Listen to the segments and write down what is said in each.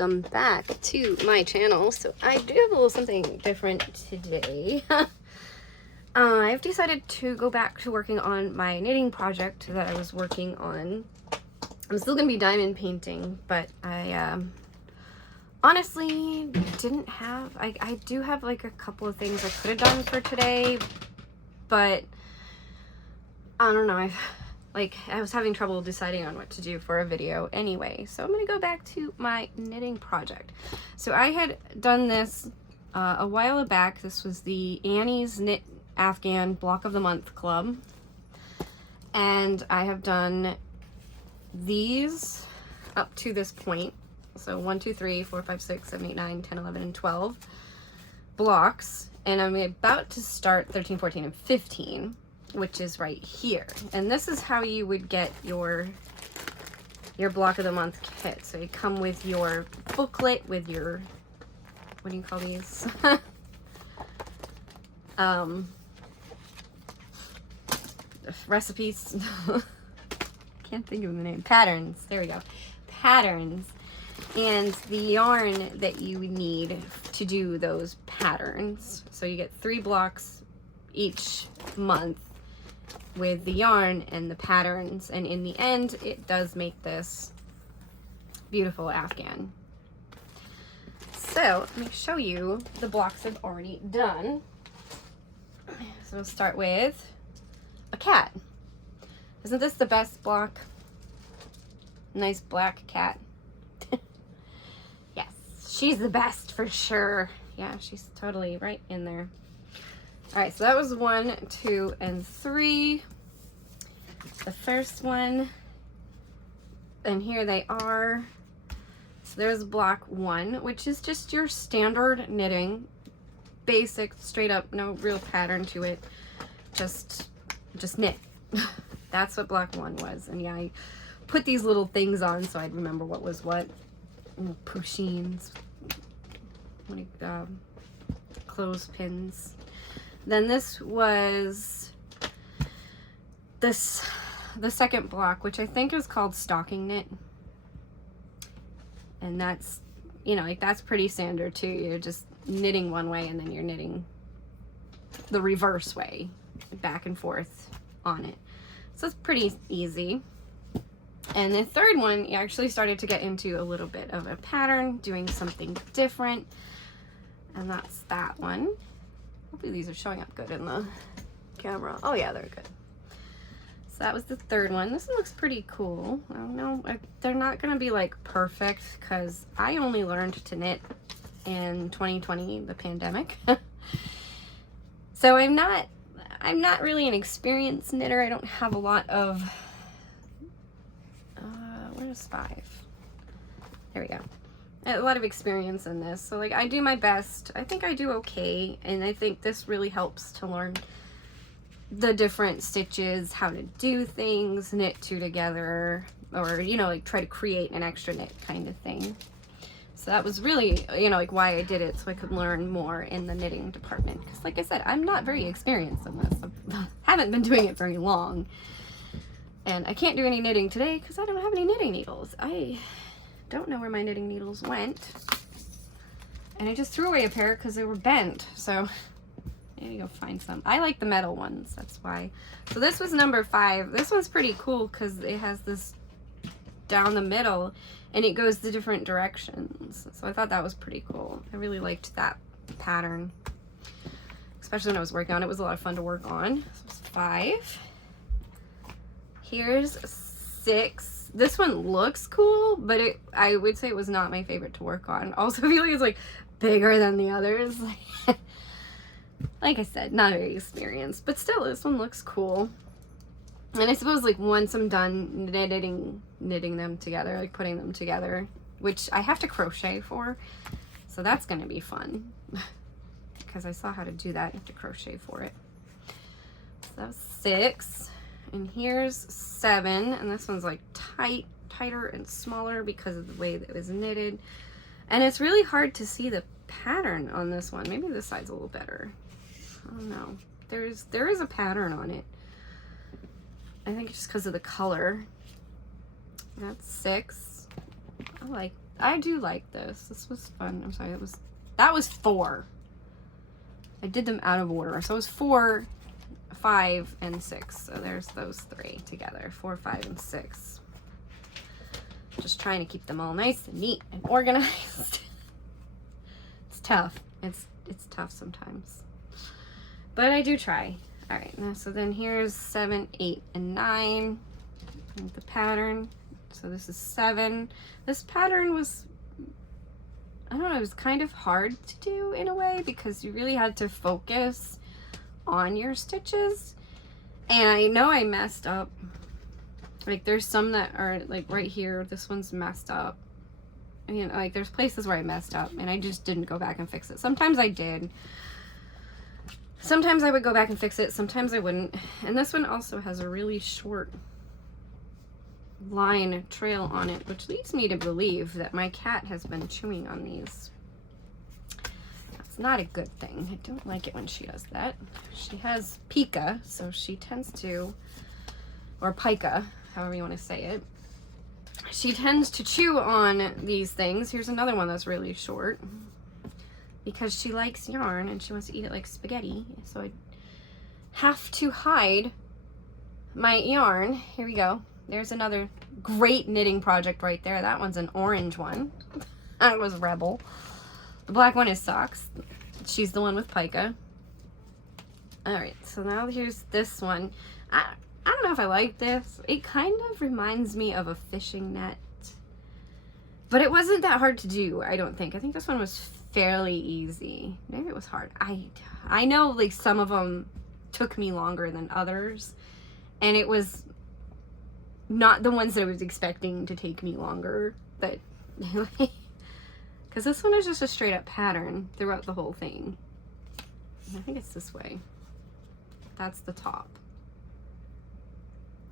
welcome back to my channel. So I do have a little something different today. I've decided to go back to working on my knitting project that I was working on. I'm still gonna be diamond painting, but I honestly didn't have, I do have like a couple of things I could have done for today, but I don't know, I was having trouble deciding on what to do for a video anyway, so I'm gonna go back to my knitting project. So I had done this a while back. This was the Annie's Knit Afghan Block of the Month Club, and I have done these up to this point. So 1, 2, 3, 4, 5, 6, 7, 8, 9, 10, 11, and 12 blocks, and I'm about to start 13, 14, and 15. Which is right here. And this is how you would get your block of the month kit. So you come with your booklet with your, what do you call these? Recipes. Can't think of the name. Patterns. There we go. Patterns. And the yarn that you need to do those patterns. So you get 3 blocks each month with the yarn and the patterns, and in the end it does make this beautiful Afghan. So let me show you the blocks I've already done. So we'll start with a cat. Isn't this the best block? Nice black cat. Yes, she's the best for sure. Yeah, she's totally right in there. All right, so that was 1, 2, and 3. The first one, and here they are. So there's block 1, which is just your standard knitting, basic, straight up, no real pattern to it. Just knit. That's what block 1 was. And yeah, I put these little things on so I'd remember what was what. Pushins, clothespins. Then this was the second block, which I think is called stocking knit. And that's, you know, like that's pretty standard too. You're just knitting one way and then you're knitting the reverse way, back and forth on it. So it's pretty easy. And the third one, you actually started to get into a little bit of a pattern, doing something different. And that's that one. Hopefully these are showing up good in the camera. Oh yeah, they're good. So that was the third one. This one looks pretty cool. I don't know, they're not gonna be like perfect because I only learned to knit in 2020, the pandemic. So I'm not really an experienced knitter. I don't have a lot of, where's 5? There we go. A lot of experience in this, so like I do my best. I think I do okay, and I think this really helps to learn the different stitches, how to do things, knit 2 together, or you know, like try to create an extra knit kind of thing. So that was really, you know, like why I did it, so I could learn more in the knitting department, because like I said, I'm not very experienced in this. I haven't been doing it very long, and I can't do any knitting today because I don't have any knitting needles. I don't know where my knitting needles went, and I just threw away a pair because they were bent, so I need to go find some. I like the metal ones, that's why. So this was number 5. This one's pretty cool because it has this down the middle and it goes the different directions, so I thought that was pretty cool. I really liked that pattern, especially when I was working on it. It was a lot of fun to work on. So it's 5. Here's 6. This one looks cool, but I would say it was not my favorite to work on. Also, I feel like it's like bigger than the others. Like I said, not very experienced, but still, this one looks cool. And I suppose like once I'm done knitting them together, like putting them together, which I have to crochet for, so that's gonna be fun because I saw how to do that. You have to crochet for it. So that was 6. And here's 7, and this one's like tighter and smaller because of the way that it was knitted. And it's really hard to see the pattern on this one. Maybe this side's a little better. I don't know. There is a pattern on it. I think it's just because of the color. That's 6. I I do like this. This was fun. I'm sorry, that was 4. I did them out of order. So it was 4, 5, and 6. So there's those 3 together. 4, 5, and 6. Just trying to keep them all nice and neat and organized. It's tough. It's tough sometimes. But I do try. Alright, now so then here's 7, 8, and 9. And the pattern. So this is 7. This pattern was, I don't know, it was kind of hard to do in a way because you really had to focus on your stitches. And I know I messed up. Like there's some that are like right here, this one's messed up. I mean, like there's places where I messed up and I just didn't go back and fix it. Sometimes I did. Sometimes I would go back and fix it, sometimes I wouldn't. And this one also has a really short line trail on it, which leads me to believe that my cat has been chewing on these. That's not a good thing. I don't like it when she does that. She has pica, so she tends to, or pica, however you want to say it. She tends to chew on these things. Here's another one that's really short because she likes yarn and she wants to eat it like spaghetti. So I have to hide my yarn. Here we go. There's another great knitting project right there. That one's an orange one. That was Rebel. The black one is Socks. She's the one with pica. Alright, so now here's this one. I don't know if I like this. It kind of reminds me of a fishing net. But it wasn't that hard to do, I don't think. I think this one was fairly easy. Maybe it was hard. I know like some of them took me longer than others. And it was not the ones that I was expecting to take me longer. But because this one is just a straight up pattern throughout the whole thing. I think it's this way. That's the top.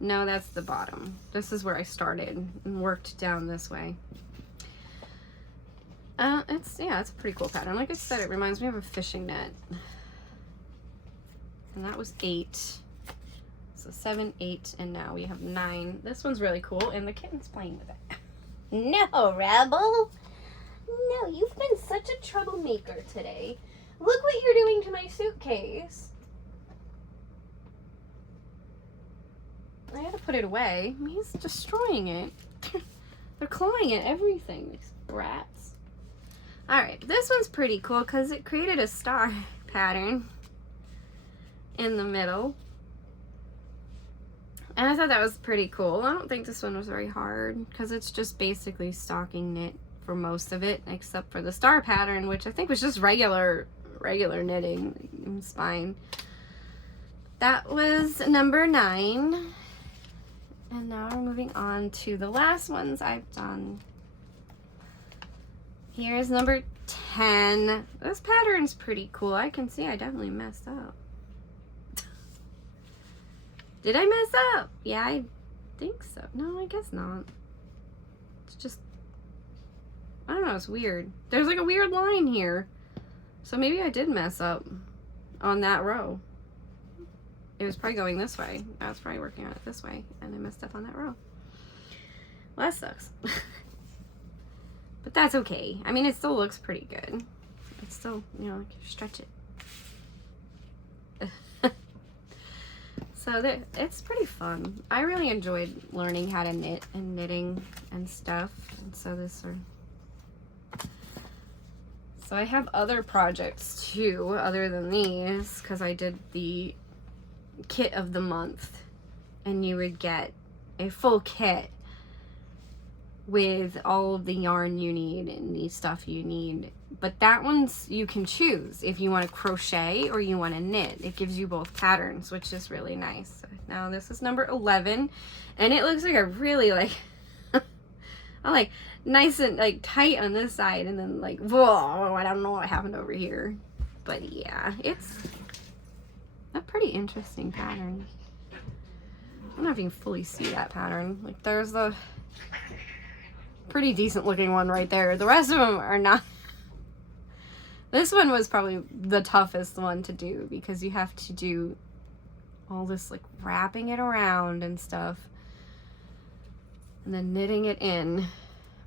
No, that's the bottom. This is where I started and worked down this way. It's a pretty cool pattern. Like I said, it reminds me of a fishing net. And that was 8. So 7, 8, and now we have 9. This one's really cool, and the kitten's playing with it. No, Rebel. No, you've been such a troublemaker today. Look what you're doing to my suitcase. I had to put it away. He's destroying it. They're clawing at everything, these brats. Alright, this one's pretty cool because it created a star pattern in the middle. And I thought that was pretty cool. I don't think this one was very hard because it's just basically stocking knit for most of it, except for the star pattern, which I think was just regular knitting. It was fine. That was number 9. And now we're moving on to the last ones I've done. Here's number 10. This pattern's pretty cool. I can see I definitely messed up. Did I mess up? Yeah, I think so. No, I guess not. It's just, I don't know, it's weird. There's like a weird line here. So maybe I did mess up on that row. It was probably going this way. I was probably working on it this way, and I messed up on that row. Well, that sucks. But that's okay. I mean, it still looks pretty good. It's still, you know, like you stretch it. So it's pretty fun. I really enjoyed learning how to knit and knitting and stuff. And so so I have other projects too, other than these, because I did the kit of the month, and you would get a full kit with all of the yarn you need and the stuff you need. But that one's, you can choose if you want to crochet or you want to knit. It gives you both patterns, which is really nice. Now this is number 11, and it looks like a really like I'm like nice and like tight on this side, and then like whoa, I don't know what happened over here. But yeah, it's a pretty interesting pattern. I don't know if you can fully see that pattern. Like there's the pretty decent looking one right there. The rest of them are not. This one was probably the toughest one to do because you have to do all this like wrapping it around and stuff and then knitting it in.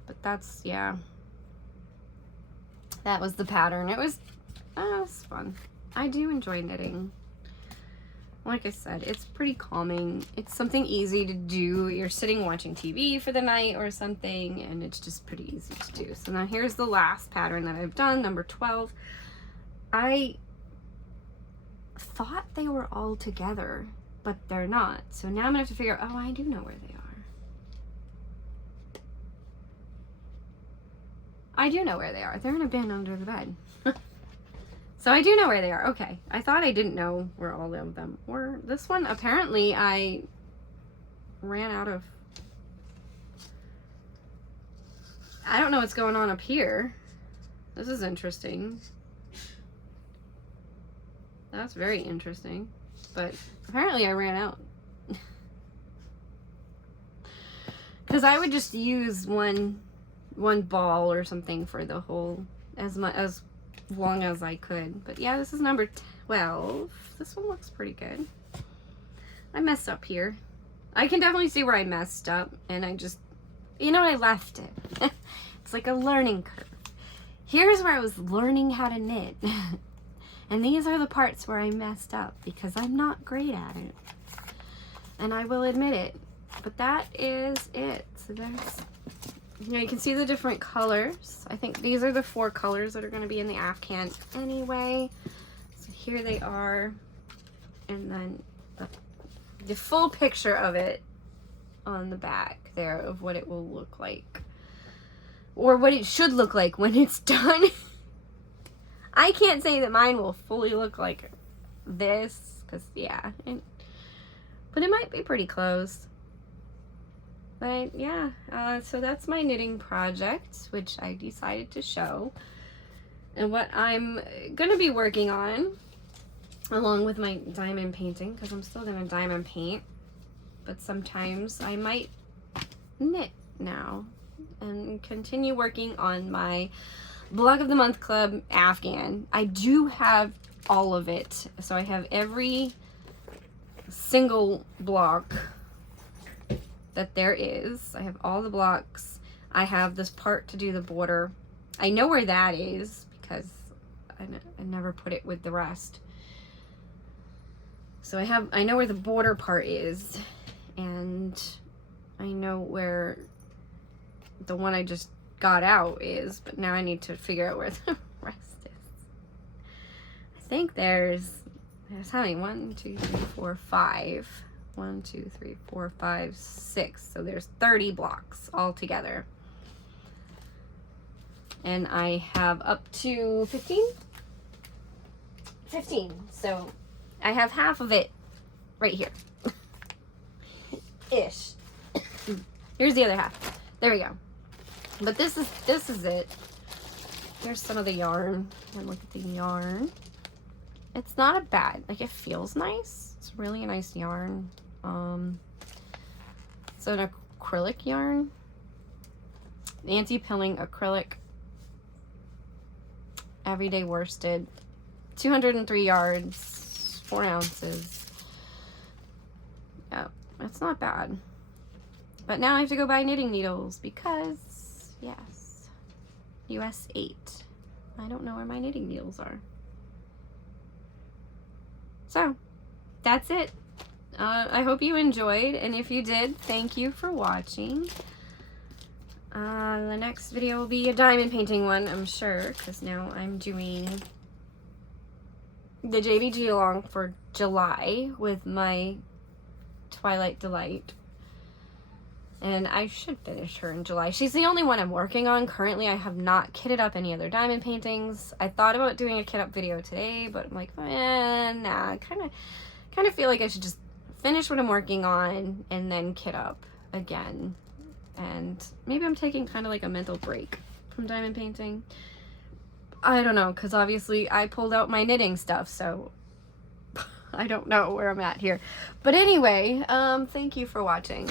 But that's, yeah, that was the pattern. It was fun. I do enjoy knitting. Like I said, it's pretty calming. It's something easy to do. You're sitting watching TV for the night or something, and it's just pretty easy to do. So now here's the last pattern that I've done, number 12. I thought they were all together, but they're not. So now I'm gonna have to figure out, oh, I do know where they are. I do know where they are. They're in a bin under the bed. So I do know where they are. Okay. I thought I didn't know where all of them were. This one, apparently I ran out of... I don't know what's going on up here. This is interesting. That's very interesting. But apparently I ran out. Because I would just use one ball or something for the whole, as long as I could. But yeah, this is number 12. This one looks pretty good. I messed up here. I can definitely see where I messed up, and I just, I left it. It's like a learning curve. Here's where I was learning how to knit. And these are the parts where I messed up because I'm not great at it. And I will admit it. But that is it. So there's, you can see the different colors. I think these are the 4 colors that are going to be in the Afghan anyway. So here they are. And then the full picture of it on the back there of what it will look like. Or what it should look like when it's done. I can't say that mine will fully look like this, because, yeah. But it might be pretty close. But, yeah. So that's my knitting project, which I decided to show. And what I'm going to be working on, along with my diamond painting, because I'm still going to diamond paint. But sometimes I might knit now and continue working on my Blog of the Month Club Afghan. I do have all of it. So I have every single block that there is. I have all the blocks. I have this part to do the border. I know where that is because I never put it with the rest. So I know where the border part is, and I know where the one I just got out is, but now I need to figure out where the rest is. I think there's how many? 1, 2, 3, 4, 5. 1, 2, 3, 4, 5, 6. So there's 30 blocks all together. And I have up to 15? 15. So I have half of it right here. Ish. Here's the other half. There we go. But this is it. Here's some of the yarn. And look at the yarn. It's not a bad, like, it feels nice. It's really a nice yarn. It's an acrylic yarn. Anti-pilling acrylic. Everyday worsted. 203 yards. 4 ounces. Yeah, it's not bad. But now I have to go buy knitting needles because, yes, US 8. I don't know where my knitting needles are. So, that's it. I hope you enjoyed, and if you did, thank you for watching. The next video will be a diamond painting one, I'm sure, because now I'm doing the JBG along for July with my Twilight Delight. And I should finish her in July. She's the only one I'm working on. Currently, I have not kitted up any other diamond paintings. I thought about doing a kit up video today, but I'm like, nah. Kind of feel like I should just finish what I'm working on and then kit up again. And maybe I'm taking kind of like a mental break from diamond painting. I don't know, because obviously I pulled out my knitting stuff, so I don't know where I'm at here. But anyway, thank you for watching.